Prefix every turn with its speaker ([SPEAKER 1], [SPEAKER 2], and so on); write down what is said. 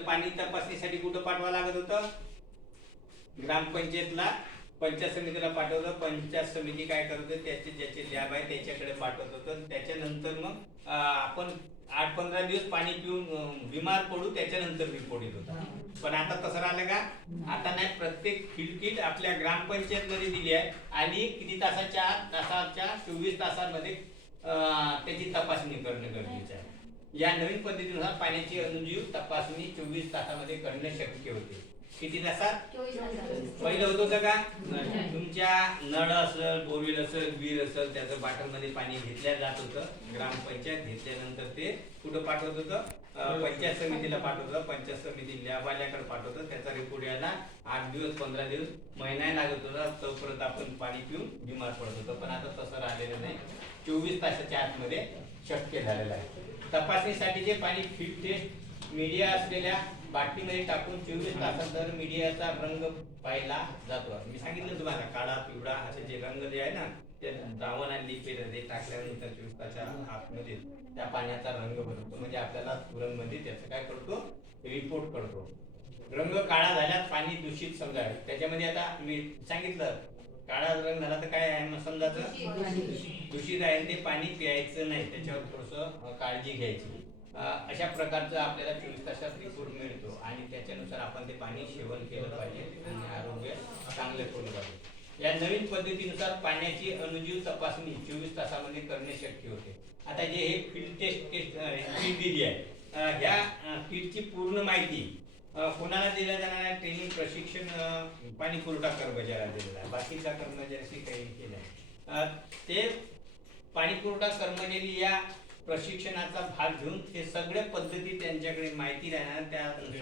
[SPEAKER 1] तर पाणी तपासणीसाठी कुठं पाठवा लागत होतं? ग्रामपंचायतला पंचायत समितीला पाठवलं पंचायत समिती काय करत त्याचे ज्याचे लॅब आहे त्याच्याकडे पाठवत होतं. त्याच्यानंतर मग आपण आठ पंधरा दिवस पाणी पिऊन बिमार पडू त्याच्यानंतर रिपोर्ट येत होता. पण आता तसं राहिलं का? आता नाही प्रत्येक फील्ड किट आपल्या ग्रामपंचायत मध्ये दिली आहे आणि किती तासाच्या तासाच्या चोवीस तासांमध्ये त्याची तपासणी करणं गरजेचं आहे. या नवीन पद्धतीनुसार पाण्याची अनुजीव तपासणी चोवीस तासामध्ये करणं शक्य होते. किती तासात? पहिलं होत होतं का? तुमच्या नळ असेल बोरवेल असेल विहीर असेल त्याचं बाटलमध्ये पाणी घेतल्या जात होतं. ग्रामपंचायत घेतल्यानंतर ते कुठं पाठवत होतं? पंचायत समितीला पाठवत पंचायत समिती लॅबाल्याकडे पाठवत त्याचा रिपोर्ट यायला आठ दिवस पंधरा दिवस महिना लागत होता. तोपर्यंत आपण पाणी पिऊन बिमार पडत होतो. पण आता तसं राहिलेलं नाही. चोवीस तासाच्या आतमध्ये शक्य झालेलं आहे. तपासणीसाठीचे पाणी फिट टेस्ट मीडिया असलेल्या बाटलीमध्ये टाकून चोवीस तासानंतर मीडियाचा रंग पाहिला जातो. मी सांगितलं तुम्हाला काळा पिवळा असे जे रंग जे आहे ना ते द्रावण आणि लिक्विड ते टाकल्यानंतर चोवीस तासाच्या आतमध्ये त्या पाण्याचा रंग बनवतो म्हणजे आपल्याला तुरंतमध्ये त्याचं काय करतो? रिपोर्ट करतो. रंग काळा झाल्यास पाणी दूषित समजा. त्याच्यामध्ये आता मी सांगितलं काळा रंग झाला तर काय आहे? समजायचं दूषित आहे. ते पाणी प्यायचं नाही त्याच्यावर थोडस काळजी घ्यायची. अशा प्रकारचं आपल्याला चोवीस तासात रिपोर्ट मिळतो आणि त्याच्यानुसार आपण ते पाणी सेवन केलं पाहिजे आणि आरोग्य चांगलं ठेवलं पाहिजे. या नवीन पद्धतीनुसार पाण्याची अनुजीव तपासणी चोवीस तासामध्ये करणे शक्य होते. आता जे हे फील्ड टेस्ट टेस्ट दिली आहे. ह्या किटची पूर्ण माहिती कोणाला दिल्या जाणार आहे ट्रेनिंग प्रशिक्षण पाणी पुरवठा कर्मचाऱ्याला दिलेला आहे. बाकीच्या कर्मचाऱ्याशी काही केलं आहे ते पाणी पुरवठा कर्मचारी या प्रशिक्षणाचा भाग घेऊन ते सगळ्या पद्धती त्यांच्याकडे माहिती राहणार त्या